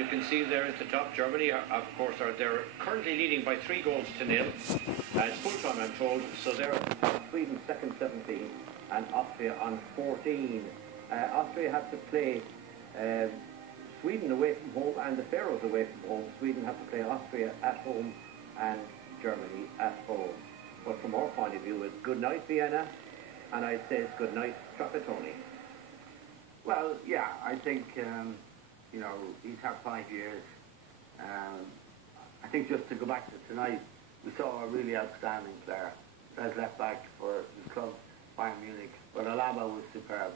you can see there at the top, Germany, of course, they're currently leading by 3-0. It's full time, I'm told. So they're Sweden second 17 and Austria on 14. Austria have to play Sweden away from home and the Faroes away from home. Sweden have to play Austria at home and Germany at home. But from our point of view, it's good night Vienna, and I'd say it's good night Trapattoni. Well, yeah, I think, you know, he's had 5 years. I think just to go back to tonight, we saw a really outstanding player as left back for his club, Bayern Munich. But Alaba was superb.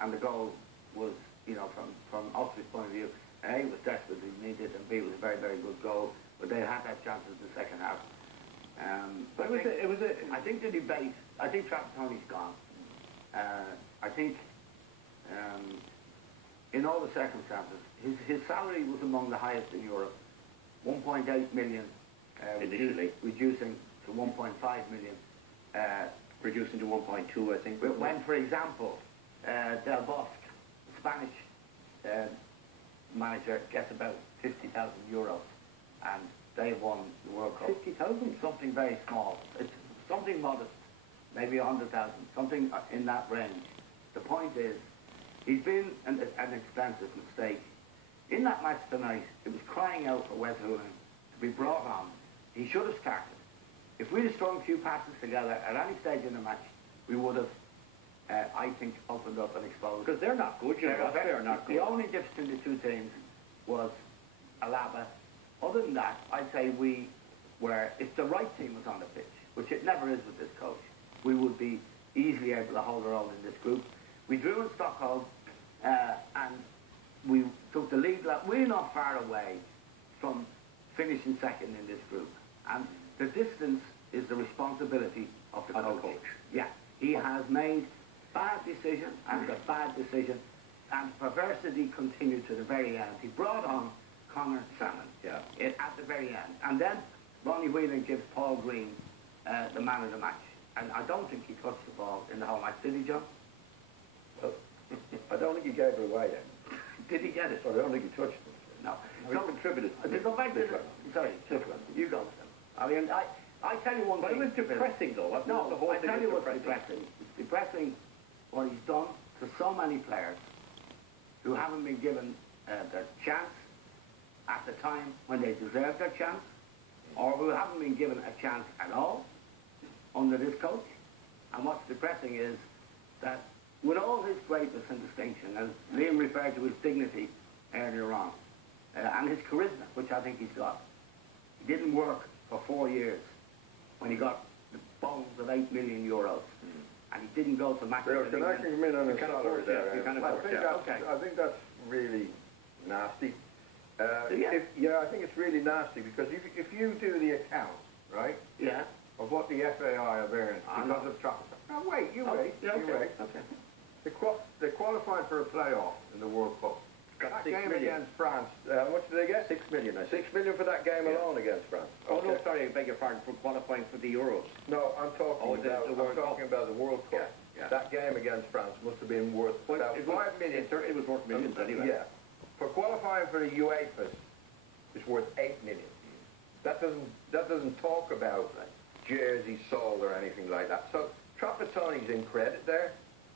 And the goal was, you know, from Austria's point of view, A, was desperately needed, and B, it was a very, very good goal. But they had that chance in the second half. But I think the debate, I think Trapattoni's gone. I think in all the circumstances, his salary was among the highest in Europe. 1.8 million initially, reducing to 1.5 million. Reducing to 1.2, I think. When, for example, Del Bosque, the Spanish manager, gets about 50,000 euros, and they won the World Cup. 50,000? Something very small. It's something modest, maybe 100,000, something in that range. The point is, he's been an expensive mistake. In that match tonight, it was crying out for Wes Hoolahan to be brought on. He should have started. If we'd have strung a few passes together at any stage in the match, we would have, I think, opened up and exposed. Because they're not good, they're not good. The only difference between the two teams was Alaba. Other than that, I'd say we were, if the right team was on the pitch, which it never is with this coach, we would be easily able to hold our own in this group. We drew in Stockholm, and we took the lead. We're not far away from finishing second in this group. And the distance is the responsibility of the coach. Yeah, he has made bad decision after bad decision, and perversity continued to the very end. He brought on Connor Salmon at the very end. And then Ronnie Whelan gives Paul Green the man of the match. And I don't think he touched the ball in the whole match. Did he, John? Well, I don't think he gave it away then. Did he get it? Well, I don't think he touched it. No. He contributed. To go back to sorry, you go. I mean, I tell you one thing. But it was depressing, though, wasn't it? No, the whole I thing tell you was what's depressing. It's depressing what he's done to so many players who haven't been given their chance at the time when they deserved their chance, or who haven't been given a chance at all under this coach. And what's depressing is that with all his greatness and distinction, as Liam referred to his dignity earlier on, and his charisma, which I think he's got, he didn't work for 4 years when he got the bones of €8 million, and he didn't go to match. Well, can I come in on a salary there? I think that's really nasty. Yeah, I think it's really nasty because if you do the account, right? Yeah. Of what the FAI have earned because of Trapattoni. No, wait, you wait. Okay. They qualified for a playoff in the World Cup. That game against France, how much did they get? 6 million, I think. 6 million for that game alone against France. Oh, no, sorry, I beg your pardon, for qualifying for the Euros. No, I'm talking about the World Cup. Yeah. That game against France must have been worth about 5 million. It was worth millions anyway. Yeah. For qualifying for the UEFA, it's worth 8 million. That doesn't talk about jerseys sold or anything like that. So Trapattoni's in credit there.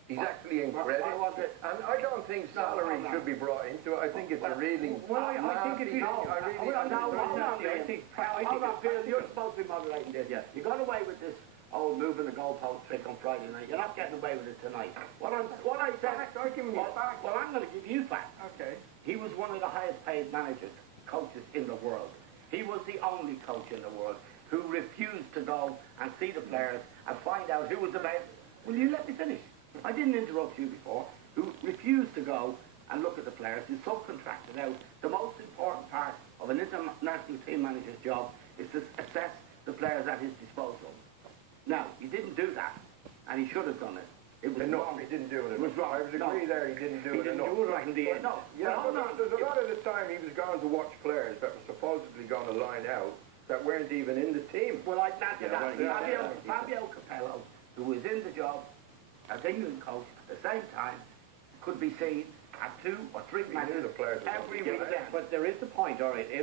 He's actually in credit. And I don't think salary should be brought into it. I think it's a really... Well, I think if you... Hold on, Bill, you're supposed to be moderating this. Yes. You got away with this old moving the goalpost trick on Friday night. You're not getting away with it tonight. What I said... I'm giving you back. Well, I'm going to give you back. Okay. He was one of the highest paid managers, coaches in the world. He was the only coach in the world who refused to go and see the players and find out who was the best. Will you let me finish? I didn't interrupt you before. Who refused to go and look at the players, who subcontracted out. The most important part of an international team manager's job is to assess the players at his disposal. Now, he didn't do that, and he should have done it. It was wrong. He didn't do it enough. It was wrong. I would agree there, he didn't do it enough. He didn't do it right in the end. No. Yeah, there's a lot of the time he was going to watch players that were supposedly going to line out that weren't even in the team. Well, I can't do that. Fabio Capello, who was in the job as England coach at the same time, could be seen have 2 or 3 matches the players are every going to weekend. But there is the point, all right, if